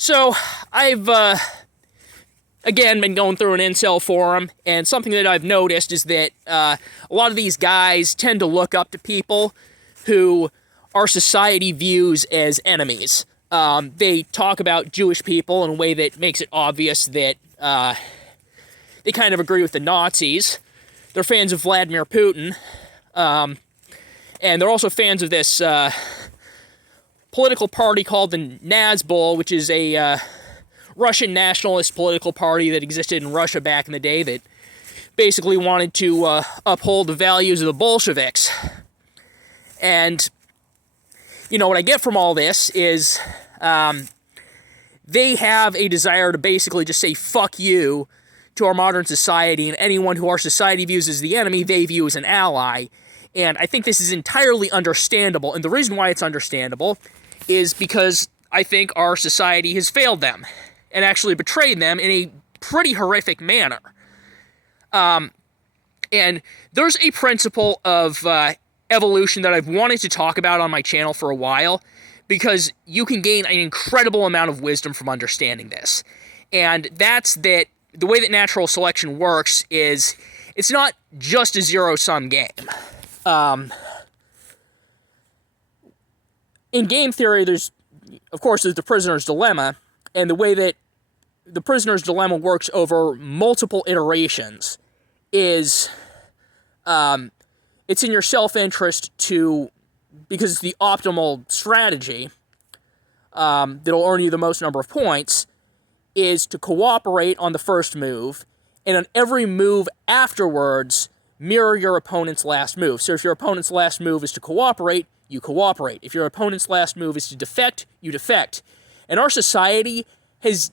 So, I've, again, been going through an incel forum, and something that I've noticed is that a lot of these guys tend to look up to people who our society views as enemies. They talk about Jewish people in a way that makes it obvious that they kind of agree with the Nazis. They're fans of Vladimir Putin, and they're also fans of this political party called the Nazbol, which is a Russian nationalist political party that existed in Russia back in the day that basically wanted to uphold the values of the Bolsheviks. And, you know, what I get from all this is they have a desire to basically just say, fuck you, to our modern society, and anyone who our society views as the enemy, they view as an ally. And I think this is entirely understandable, and the reason why it's understandable is because I think our society has failed them, and actually betrayed them in a pretty horrific manner. And there's a principle of evolution that I've wanted to talk about on my channel for a while, because you can gain an incredible amount of wisdom from understanding this. And that's that the way that natural selection works is it's not just a zero-sum game. In game theory, there's the prisoner's dilemma, and the way that the prisoner's dilemma works over multiple iterations is it's in your self-interest to, because it's the optimal strategy that'll earn you the most number of points, is to cooperate on the first move, and on every move afterwards, mirror your opponent's last move. So if your opponent's last move is to cooperate, you cooperate. If your opponent's last move is to defect, you defect. And our society has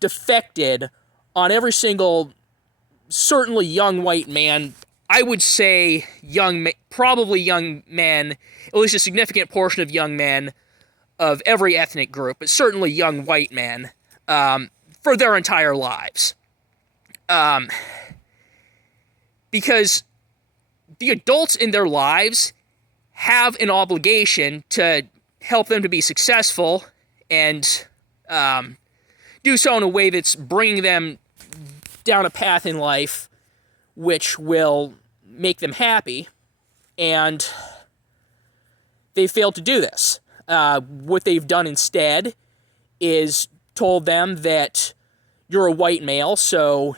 defected on every single, certainly young white man, I would say probably young men, at least a significant portion of young men of every ethnic group, but certainly young white men, for their entire lives. Because the adults in their lives have an obligation to help them to be successful and do so in a way that's bringing them down a path in life which will make them happy, and they failed to do this. What they've done instead is told them that you're a white male, so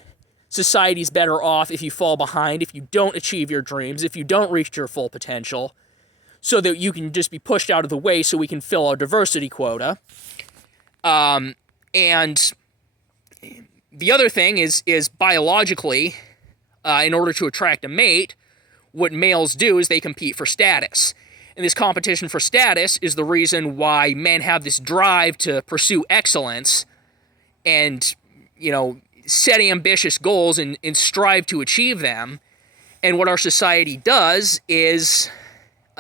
society's better off if you fall behind, if you don't achieve your dreams, if you don't reach your full potential, so that you can just be pushed out of the way so we can fill our diversity quota. And the other thing is biologically, in order to attract a mate, what males do is they compete for status. And this competition for status is the reason why men have this drive to pursue excellence and, you know, set ambitious goals and strive to achieve them. And what our society does is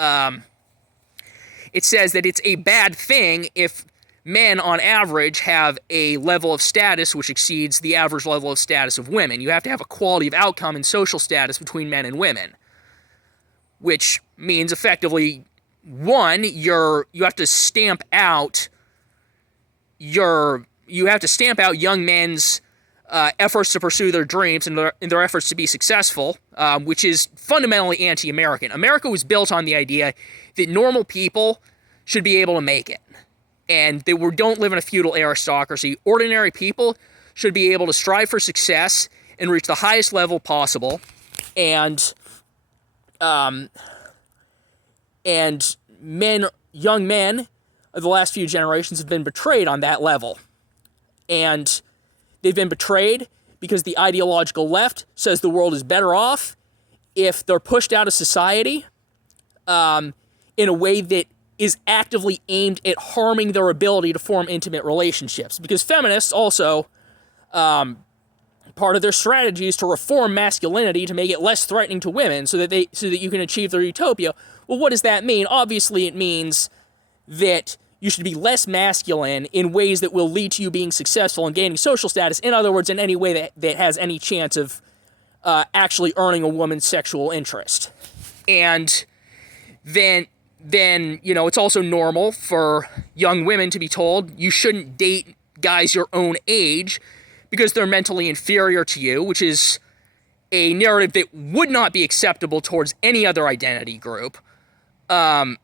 it says that it's a bad thing if men, on average, have a level of status which exceeds the average level of status of women. You have to have a quality of outcome and social status between men and women, which means effectively, one, you have to stamp out young men's efforts to pursue their dreams and their efforts to be successful, which is fundamentally anti-American. America was built on the idea that normal people should be able to make it, and they don't live in a feudal aristocracy. Ordinary people should be able to strive for success and reach the highest level possible, and young men of the last few generations have been betrayed on that level. And they've been betrayed because the ideological left says the world is better off if they're pushed out of society in a way that is actively aimed at harming their ability to form intimate relationships. Because feminists also, part of their strategy is to reform masculinity to make it less threatening to women so that you can achieve their utopia. Well, what does that mean? Obviously, it means that you should be less masculine in ways that will lead to you being successful and gaining social status. In other words, in any way that has any chance of actually earning a woman's sexual interest. And then, you know, it's also normal for young women to be told you shouldn't date guys your own age because they're mentally inferior to you, which is a narrative that would not be acceptable towards any other identity group. And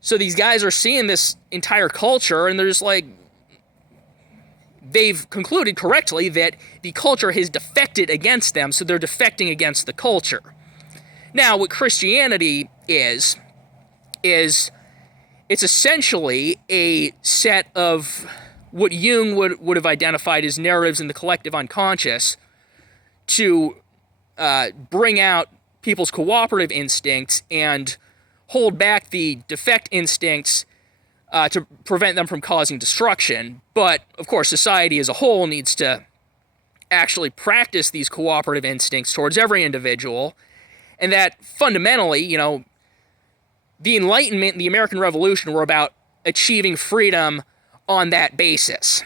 so these guys are seeing this entire culture, and there's like, they've concluded correctly that the culture has defected against them, so they're defecting against the culture. Now, what Christianity is it's essentially a set of what Jung would have identified as narratives in the collective unconscious to bring out people's cooperative instincts and hold back the defect instincts to prevent them from causing destruction. But, of course, society as a whole needs to actually practice these cooperative instincts towards every individual, and that fundamentally, you know, the Enlightenment and the American Revolution were about achieving freedom on that basis.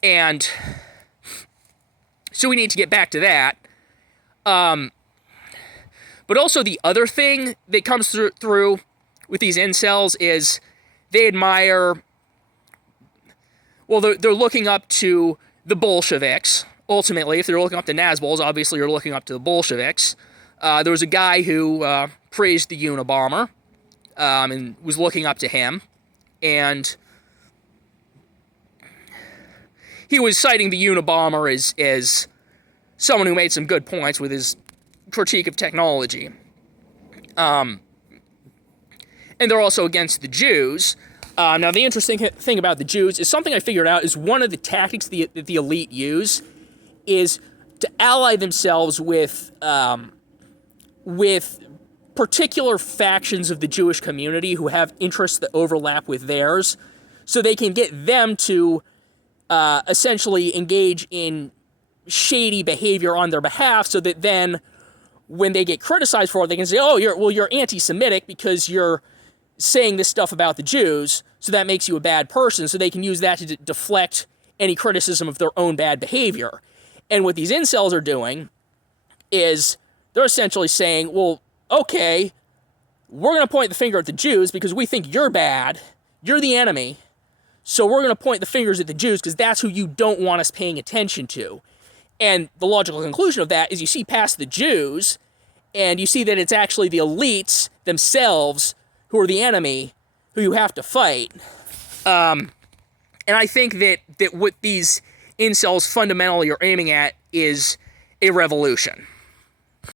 And so we need to get back to that. But also the other thing that comes through with these incels is they admire, well, they're looking up to the Bolsheviks. Ultimately, if they're looking up to Nazbols, obviously you're looking up to the Bolsheviks. There was a guy who praised the Unabomber and was looking up to him. And he was citing the Unabomber as someone who made some good points with his critique of technology. And they're also against the Jews. Now, the interesting thing about the Jews is something I figured out is one of the tactics that the elite use is to ally themselves with particular factions of the Jewish community who have interests that overlap with theirs, so they can get them to essentially engage in shady behavior on their behalf, so that then when they get criticized for it, they can say, oh, you're anti-Semitic because you're saying this stuff about the Jews, so that makes you a bad person, so they can use that to deflect any criticism of their own bad behavior. And what these incels are doing is they're essentially saying, well, okay, we're going to point the finger at the Jews because we think you're bad, you're the enemy, so we're going to point the fingers at the Jews because that's who you don't want us paying attention to. And the logical conclusion of that is you see past the Jews, and you see that it's actually the elites themselves who are the enemy, who you have to fight. And I think that what these incels fundamentally are aiming at is a revolution.